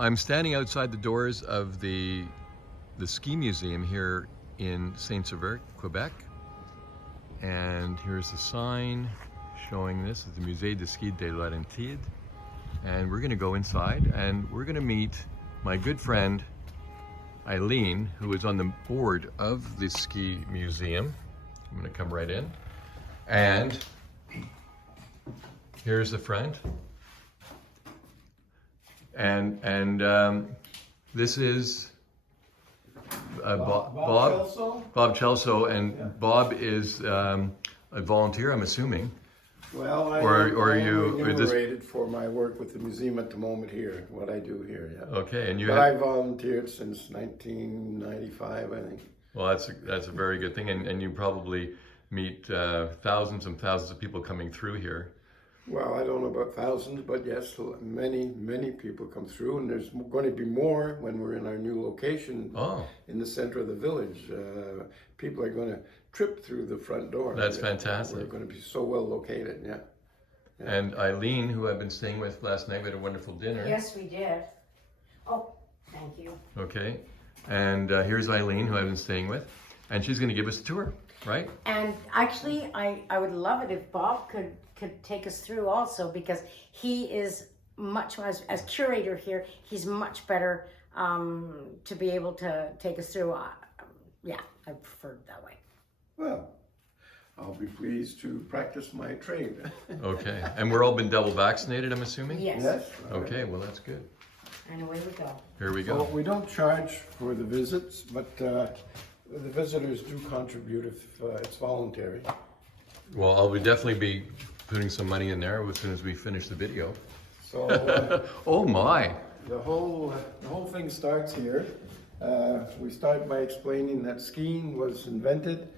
I'm standing outside the doors of the ski museum here in Saint-Sever, Quebec. And here's the sign showing this is the Musée de Ski des Laurentides. And we're gonna go inside and we're gonna meet my good friend, Ilene, who is on the board of the ski museum. I'm gonna come right in. And here's the friend. And this is Bob Chelso, and Bob is a volunteer, I'm assuming. Well, I am remunerated for my work with the museum at the moment here, what I do here, yeah. Okay, and I volunteered since 1995, I think. Well, that's a very good thing, and you probably meet thousands and thousands of people coming through here. Well, I don't know about thousands, but yes, many people come through, and there's going to be more when we're in our new location in the center of the village. People are going to trip through the front door. That's fantastic. We're going to be so well located, yeah. And Ilene, who I've been staying with last night, we had a wonderful dinner. Yes, we did. Oh, thank you. Okay, and here's Ilene, who I've been staying with, and she's going to give us a tour, right? And actually, I would love it if Bob could take us through also, because he is much, as curator here, he's much better to be able to take us through. Yeah, I prefer it that way. Well, I'll be pleased to practice my trade. Okay, and we're all been double vaccinated, I'm assuming? Yes. Yes. Okay, well that's good. And away we go. Here we go. Well, we don't charge for the visits, but the visitors do contribute if it's voluntary. Well, I'll definitely be putting some money in there as soon as we finish the video. So, oh my! The whole thing starts here. We start by explaining that skiing was invented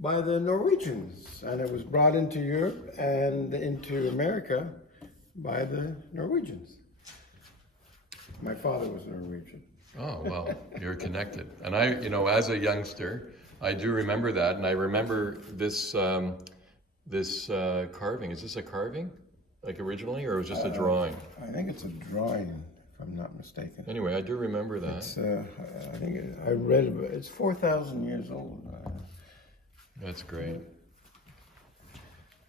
by the Norwegians, and it was brought into Europe and into America by the Norwegians. My father was Norwegian. Oh, well, you're connected. And I, as a youngster, I do remember that, and I remember this carving. Is this a carving, like originally, or was it just a drawing? I think it's a drawing, if I'm not mistaken. Anyway, I do remember that. It's, I think I read it's 4,000 years old. That's great.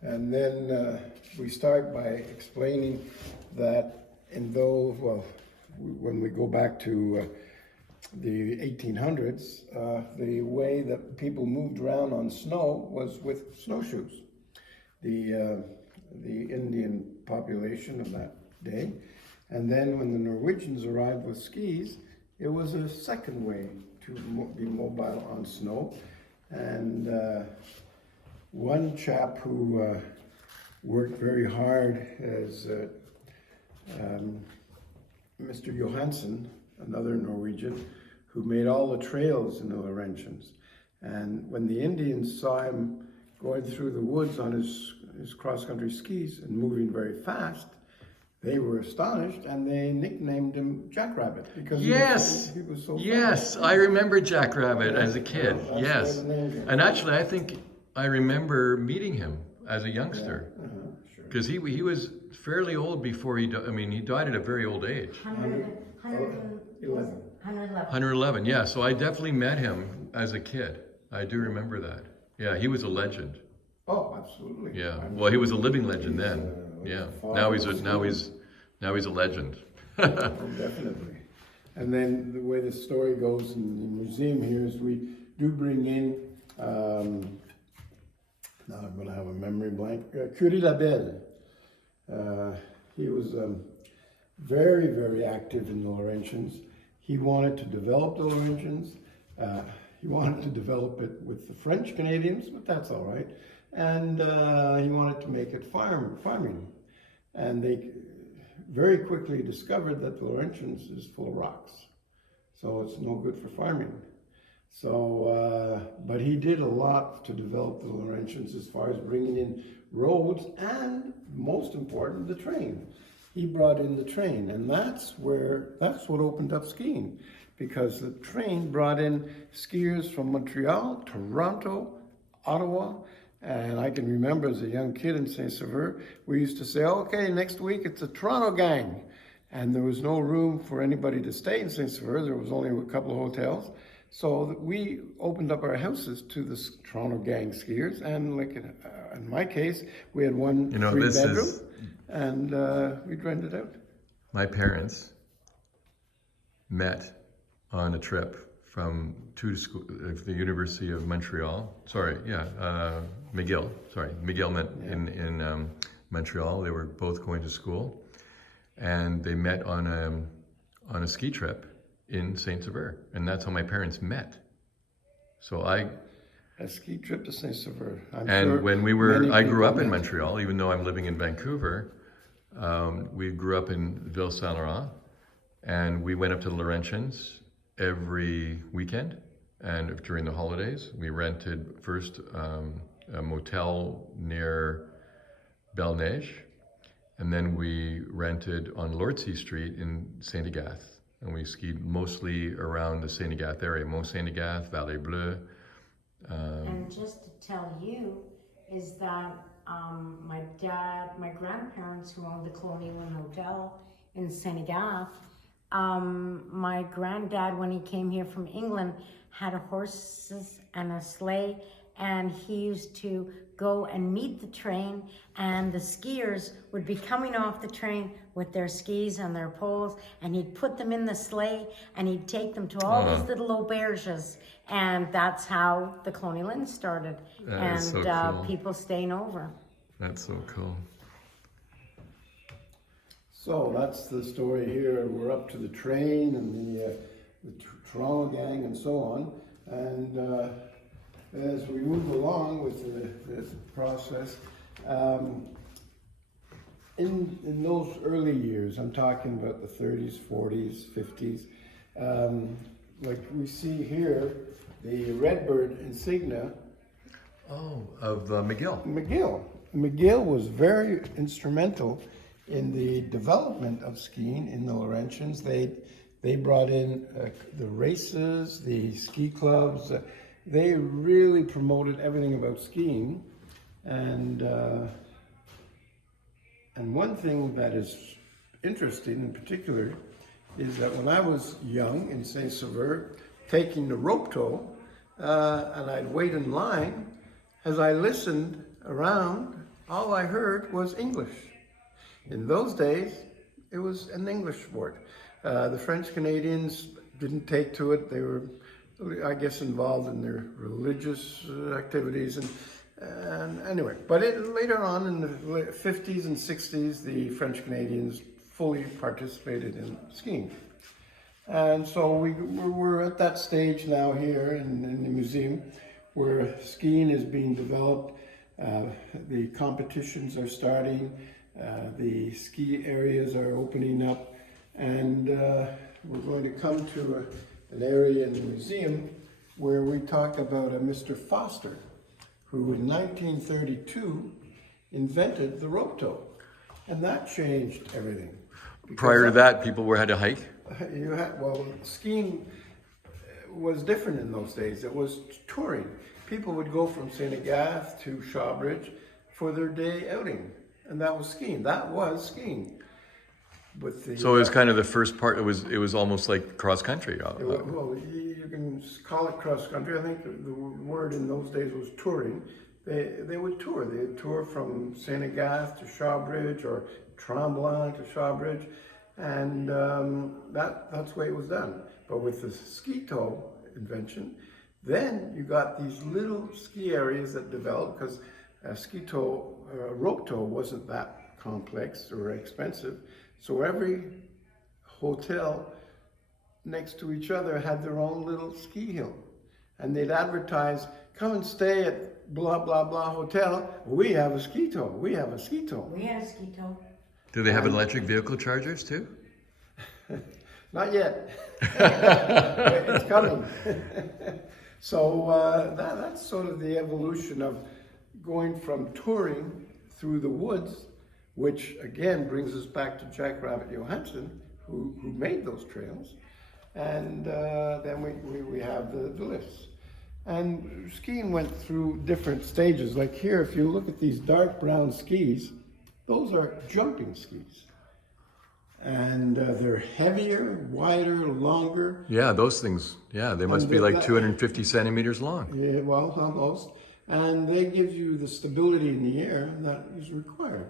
And then we start by explaining that when we go back to the 1800s, the way that people moved around on snow was with snowshoes. The Indian population of that day. And then when the Norwegians arrived with skis, it was a second way to be mobile on snow. And one chap who worked very hard is Mr. Johansen, another Norwegian, who made all the trails in the Laurentians. And when the Indians saw him going through the woods on his cross-country skis and moving very fast, they were astonished, and they nicknamed him Jackrabbit because he was so fast. I remember Jackrabbit as a kid. Yes, and actually, I think I remember meeting him as a youngster because he was fairly old before he died. I mean, he died at a very old age. 111. Yeah, so I definitely met him as a kid. I do remember that. Yeah, he was a legend. Oh, absolutely. Yeah. Well, he was a living legend then. Yeah. Now he's a legend. Oh, definitely. And then the way the story goes in the museum here is we do bring in. Now I'm going to have a memory blank. Curie Labelle. He was very, very active in the Laurentians. He wanted to develop the Laurentians. He wanted to develop it with the French Canadians, but that's all right. And he wanted to make it farming. And they very quickly discovered that the Laurentians is full of rocks. So it's no good for farming. So, but he did a lot to develop the Laurentians as far as bringing in roads and, most important, the train. He brought in the train, and that's what opened up skiing, because the train brought in skiers from Montreal, Toronto, Ottawa, and I can remember as a young kid in Saint-Sever, we used to say, okay, next week it's a Toronto gang. and there was no room for anybody to stay in Saint-Sever. There was only a couple of hotels. So we opened up our houses to the Toronto gang skiers, and like in my case, we had one three-bedroom, and we rented out. My parents met on a trip from to school, the University of Montreal. McGill met in Montreal. They were both going to school, and they met on a ski trip in Saint-Sever, and that's how my parents met. So a ski trip to Saint-Sever. When I grew up in Montreal, even though I'm living in Vancouver. We grew up in Ville Saint Laurent, and we went up to the Laurentians every weekend, and during the holidays we rented first a motel near Belle Neige, and then we rented on Lordsey Street in Saint Agathe, and we skied mostly around the Saint Agathe area, Mont Saint Agathe, Vallée Bleue. And just to tell you is that my grandparents who owned the Colonial Inn Hotel in Saint Agathe, my granddad, when he came here from England, had horses and a sleigh, and he used to go and meet the train, and the skiers would be coming off the train with their skis and their poles, and he'd put them in the sleigh, and he'd take them to all these little auberges, and that's how the Colonial Inn started. That is so cool. People staying over. That's so cool. So that's the story here. We're up to the train and the Toronto gang and so on. And as we move along with the process, in those early years, I'm talking about the 30s, 40s, 50s, like we see here, the Redbird insignia. Of McGill. McGill was very instrumental in the development of skiing in the Laurentians. They brought in the races, the ski clubs. They really promoted everything about skiing. And one thing that is interesting in particular is that when I was young in Saint-Sever, taking the rope tow, and I'd wait in line, as I listened around, all I heard was English. In those days, it was an English sport. The French Canadians didn't take to it. They were, I guess, involved in their religious activities. And anyway, but later on in the 50s and 60s, the French Canadians fully participated in skiing. And so we're at that stage now here in the museum where skiing is being developed. The competitions are starting. The ski areas are opening up. And we're going to come to an area in the museum where we talk about a Mr. Foster, who in 1932 invented the rope tow. And that changed everything. Prior to that, people had to hike? Skiing was different in those days. It was touring. People would go from St. Agathe to Shawbridge for their day outing, and that was skiing. So it was kind of the first part. It was almost like cross country. Well, you can call it cross country. I think the word in those days was touring. They would tour. They would tour from St. Agathe to Shawbridge or Tremblant to Shawbridge, and that's the way it was done. But with the ski tow invention, then you got these little ski areas that developed because rope tow wasn't that complex or expensive. So every hotel next to each other had their own little ski hill. And they'd advertise, come and stay at blah, blah, blah hotel. We have a ski tow. We have a ski tow. We had a ski tow. Do they have electric vehicle chargers too? Not yet. It's coming. So that's sort of the evolution of going from touring through the woods, which again brings us back to Jack Rabbit Johansson, who made those trails. And then we have the lifts. And skiing went through different stages. Like here, if you look at these dark brown skis, those are jumping skis. and they're heavier, wider, longer. Yeah, those things. Yeah, they must be like 250 centimeters long. Yeah, well, almost. And they give you the stability in the air that is required.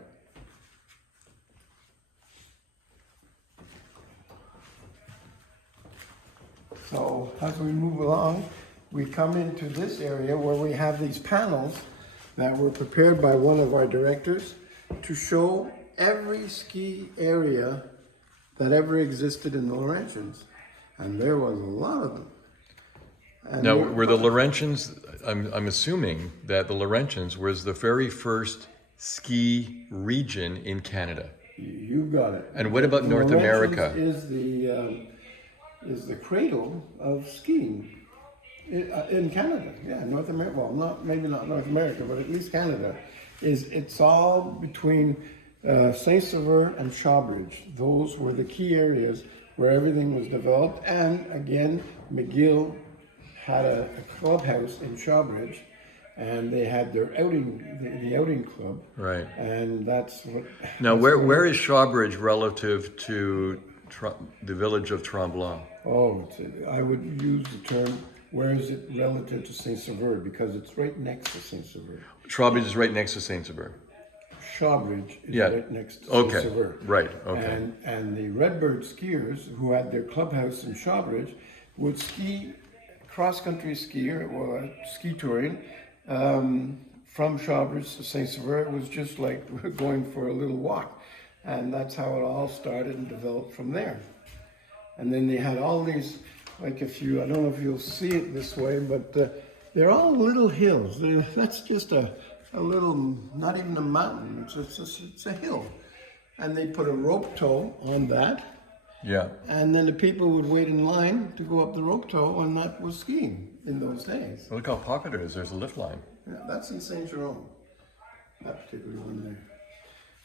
So as we move along, we come into this area where we have these panels that were prepared by one of our directors to show every ski area that ever existed in the Laurentians. And there was a lot of them. And Now, were the Laurentians, I'm assuming that the Laurentians was the very first ski region in Canada. You got it. And what about North America? Is the cradle of skiing in Canada. Yeah, North America. Well, maybe not North America, but at least Canada. It's all between Saint-Sever and Shawbridge. Those were the key areas where everything was developed. And again, McGill had a clubhouse in Shawbridge, and they had their the outing club. Right. And that's what. Now, where is Shawbridge relative to the village of Tremblant? Oh, I would use the term, where is it relative to Saint-Sever? Because it's right next to Saint-Sever. Shawbridge is right next to Saint-Sever. Shawbridge is Yeah. right next to Okay. Saint-Sever. Right. Okay. And the Redbird skiers who had their clubhouse in Shawbridge would ski, cross-country skier, or ski touring, from Shawbridge to Saint-Sever. It was just like going for a little walk. And that's how it all started and developed from there. And then they had all these, like I don't know if you'll see it this way, but they're all little hills. That's just a little, not even a mountain, it's a hill. And they put a rope tow on that. Yeah. And then the people would wait in line to go up the rope tow, and that was skiing in those days. Look how popular it is. There's a lift line. Yeah, that's in Saint Jerome, that particular one there.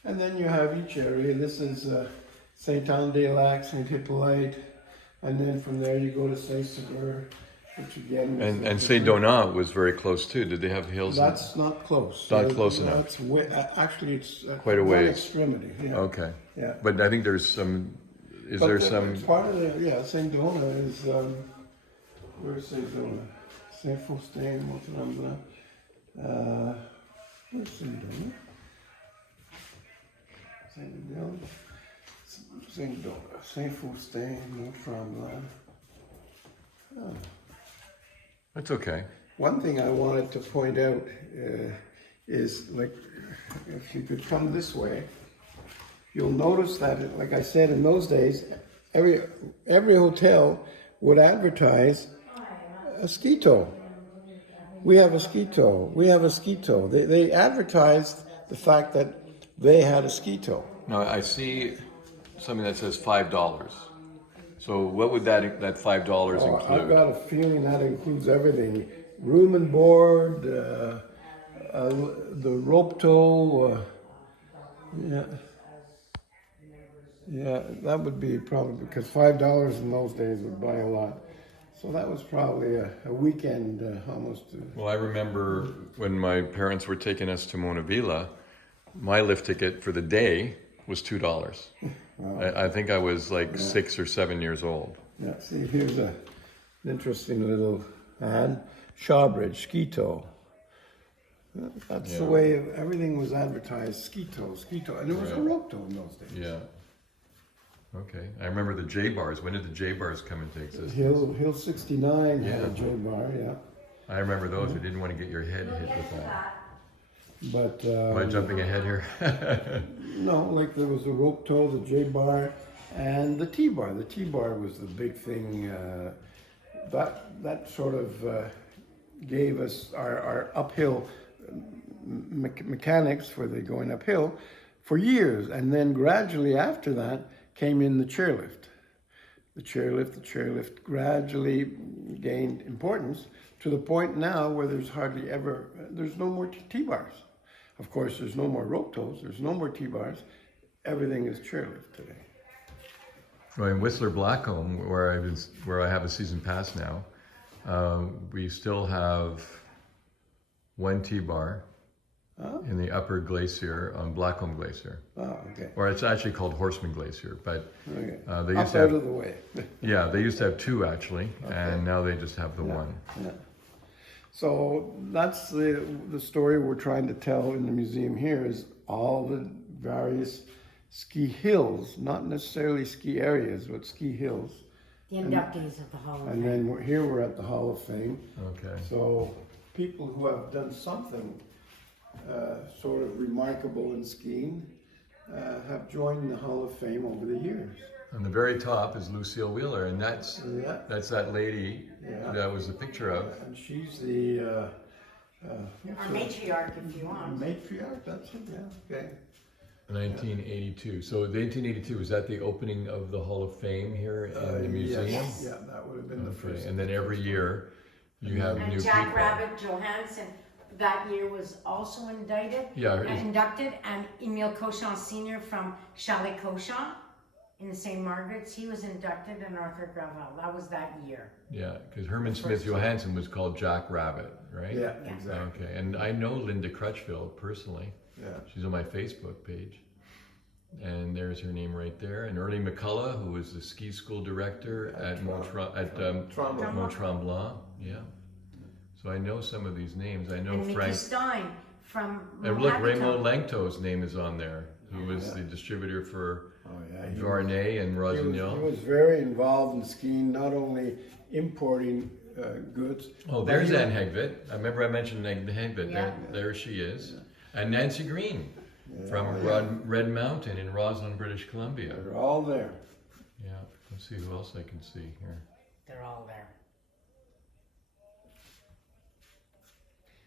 And then you have each area. This is Saint-Anne-des-Lacs, Saint-Hippolyte, and then from there you go to Saint-Sever, which again. And Saint Donat was very close too. Did they have hills? That's not close. Not close enough. That's way, actually, it's Quite a one ways. extremity. Yeah. Okay. Yeah. But I think there's some. Is there some? Part of the Saint Donat is where's Saint Donat? Saint Faustin, where's Saint Donat? Saint Faustin, Mont-Tremblant. Oh. That's okay. One thing I wanted to point out is, like, if you could come this way, you'll notice that, like I said, in those days, every hotel would advertise a ski tow. We have a ski tow. We have a ski tow. They advertised the fact that they had a ski tow. Now I see something that says $5. So what would that $5 include? I've got a feeling that includes everything: room and board, the rope tow. Yeah, that would be probably, because $5 in those days would buy a lot. So that was probably a weekend almost. Well, I remember when my parents were taking us to Monavilla, my lift ticket for the day was $2. Wow. I think I was like 6 or 7 years old. Yeah, see, here's an interesting little ad. Shawbridge, ski tow. That's the way everything was advertised, ski tow. And there was a rope tow in those days. Yeah. Okay. I remember the J bars. When did the J bars come into existence? Hill 69 had a J bar, yeah. I remember those. You didn't want to get your head hit with that. But am I jumping ahead here? No, like there was a rope tow, the J bar, and the T bar. The T bar was the big thing. That sort of gave us our uphill mechanics for the going uphill for years, and then gradually after that came in the chairlift. The chairlift gradually gained importance to the point now where there's no more T-bars. Of course, there's no more rope tows, there's no more T-bars. Everything is chairlift today. Well, in Whistler Blackcomb, where I have a season pass now, we still have one T-bar Oh, in the upper glacier on Blackcomb Glacier. oh, okay. Or it's actually called Horseman Glacier, but Okay. they Up used to out have, of the way. yeah, they used to have two actually, Okay. and now they just have the Yeah. one. Yeah. So that's the story we're trying to tell in the museum here is all the various ski hills, not necessarily ski areas, but ski hills. The inductees of the Hall of And Fame. then here we're at the Hall of Fame. Okay. So people who have done something sort of remarkable in skiing have joined the Hall of Fame over the years. On the very top is Lucille Wheeler, and that's Yeah. that lady Yeah. that was the picture of. And she's the Our matriarch, if you want. matriarch. That's it. Yeah. Okay. 1982. So the 1882, was that the opening of the Hall of Fame here in the museum? Yes. Yeah, that would have been the Okay, first. and then every year you have And new Jack people. Rabbit Johansson that year was also indicted, Yeah, inducted, and Emile Cochon Sr. from Chalet Cochon in St. Margaret's, he was inducted, and Arthur Gravel. That was that year. yeah, because Herman Smith Johansson was called Jack Rabbit, right? Yeah, Yeah. exactly. Okay, and I know Linda Crutchfield personally. Yeah. She's on my Facebook page. And there's her name right there. And Ernie McCullough, who was the ski school director at Tremblant. Mont Tremblant. Yeah. So I know some of these names. I know And Mickey Frank. Stein from And look, Mohabaton. Raymond Langto's name is on there, who was the distributor for Oh yeah. He Varney and He Rossignol. was very involved in skiing, not only importing goods. Oh, there's Anne Hegvit. I remember I mentioned Anne Hegvit. Yeah. There she is. And Nancy Green from yeah. Red Mountain in Roslyn, British Columbia. They're all there. Yeah. Let's see who else I can see here. They're all there.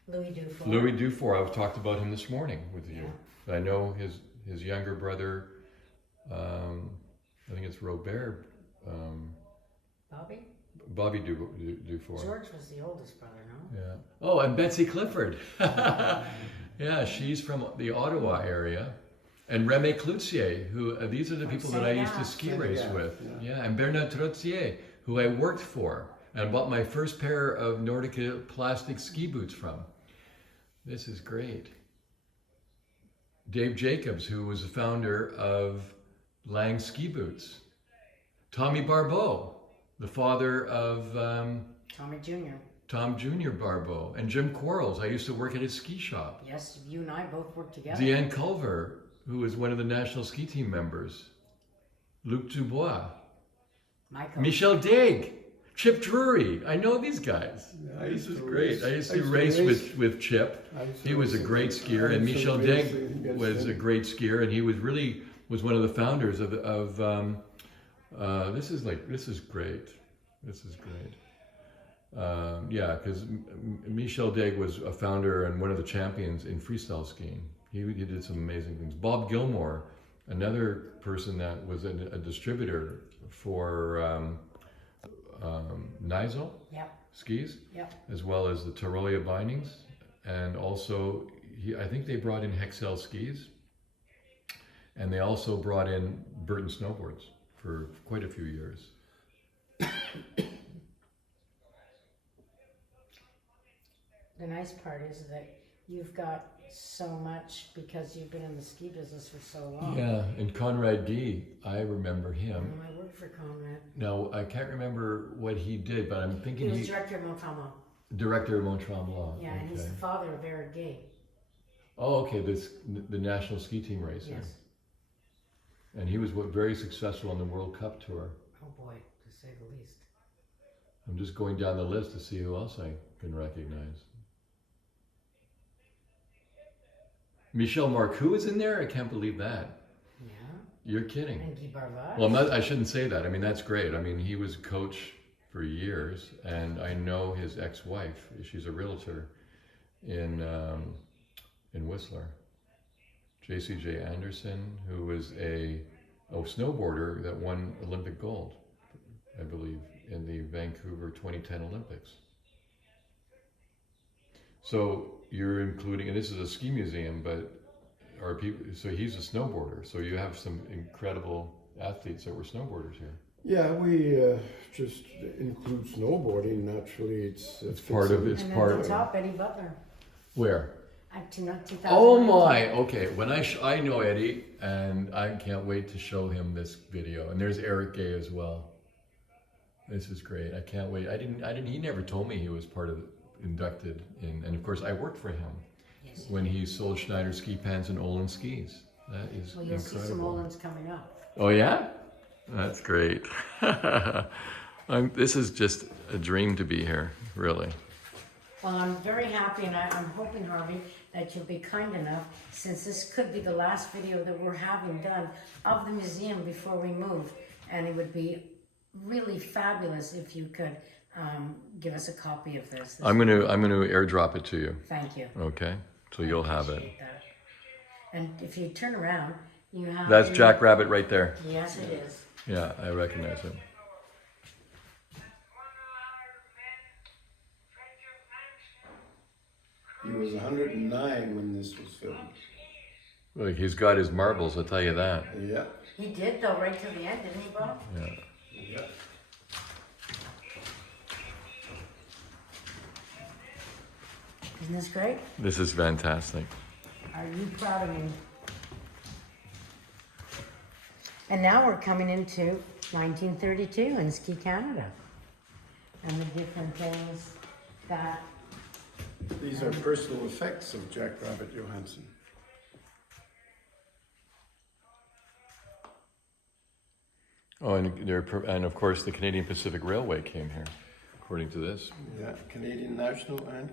Louis Dufour. Louis Dufour, I've talked about him this morning with you. I know his younger brother, I think it's Robert, Bobby? Bobby Dufour. George was the oldest brother, no? Yeah. Oh, and Betsy Clifford. Yeah, she's from the Ottawa area. And Remy Cloutier, who, these are the people that I used to ski race Yeah, with. yeah. Yeah, and Bernard Trottier, who I worked for and bought my first pair of Nordica plastic ski boots from. This is great. Dave Jacobs, who was the founder of Lang Ski Boots. Tommy Barbeau, the father of Tommy Jr. Tom Jr. Barbeau. And Jim Quarles, I used to work at his ski shop. Yes, you and I both worked together. Deanne Culver, who was one of the national ski team members. Luc Dubois. Michael. Michel Daig. Chip Drury. I know these guys. Yeah, I This used is to great. race- I used I to used to race race- with Chip. I used to He was a race great against- skier, I and used to Michel race Daig against was him. a great skier, and he was one of the founders of this is great. This is great. Yeah, because Michel Daig was a founder and one of the champions in freestyle skiing. He did some amazing things. Bob Gilmore, another person that was a distributor for Nigel Yep, skis, yep. as well as the Taroya bindings, and also I think they brought in Hexel skis, and they also brought in Burton snowboards for quite a few years. The nice part is that you've got so much because you've been in the ski business for so long. Yeah, and Conrad Guy, I remember him. And I worked for Conrad. Now, I can't remember what he did, but I'm He thinking was director of Mont Tremblant. director of Mont Tremblant. Yeah, and he's the father of Eric Gay. Oh, okay, the national ski team racer. Yes. And he was very successful on the World Cup tour. Oh boy, to say the least. I'm just going down the list to see who else I can recognize. Michel Marcoux is in there? I can't believe that. Yeah. You're kidding. And Guy Barvage. Well, I shouldn't say that. I mean, that's great. I mean, he was a coach for years, and I know his ex-wife. She's a realtor in Whistler. JCJ Anderson, who was a snowboarder that won Olympic gold, I believe, in the Vancouver 2010 Olympics. So you're including, and this is a ski museum, but are people? So he's a snowboarder. So you have some incredible athletes that were snowboarders here. Yeah, we just include snowboarding. Naturally, it's part of and at the top, Eddie Butler. Where? 2000. Oh my, okay. When I know Eddie, and I can't wait to show him this video. And there's Eric Gay as well. This is great. I can't wait. He never told me he was part of, inducted in, and of course I worked for him when he sold Schneider ski pants and Olin skis. That is Well, you'll see some incredible. Olins coming up. Oh yeah? That's great. This is just a dream to be here, really. Well, I'm very happy, and I'm hoping, Harvey, that you'll be kind enough, since this could be the last video that we're having done of the museum before we move, and it would be really fabulous if you could give us a copy of this. I'm gonna airdrop it to you. Thank you. Okay, so you'll have it. Appreciate that. And if you turn around, you have. That's Jack Rabbit right there. Yes, it is. Yeah, I recognize him. He was 109 when this was filmed. Look, he's got his marbles, I'll tell you that. Yeah. He did, though, right till the end, didn't he, Bob? Yeah. Yeah. Isn't this great? This is fantastic. Are you proud of me? And now we're coming into 1932 in Ski Canada. And the different things that, These are personal effects of Jack Rabbit Johansson. Oh, and of course the Canadian Pacific Railway came here, according to this. Yeah, Canadian National and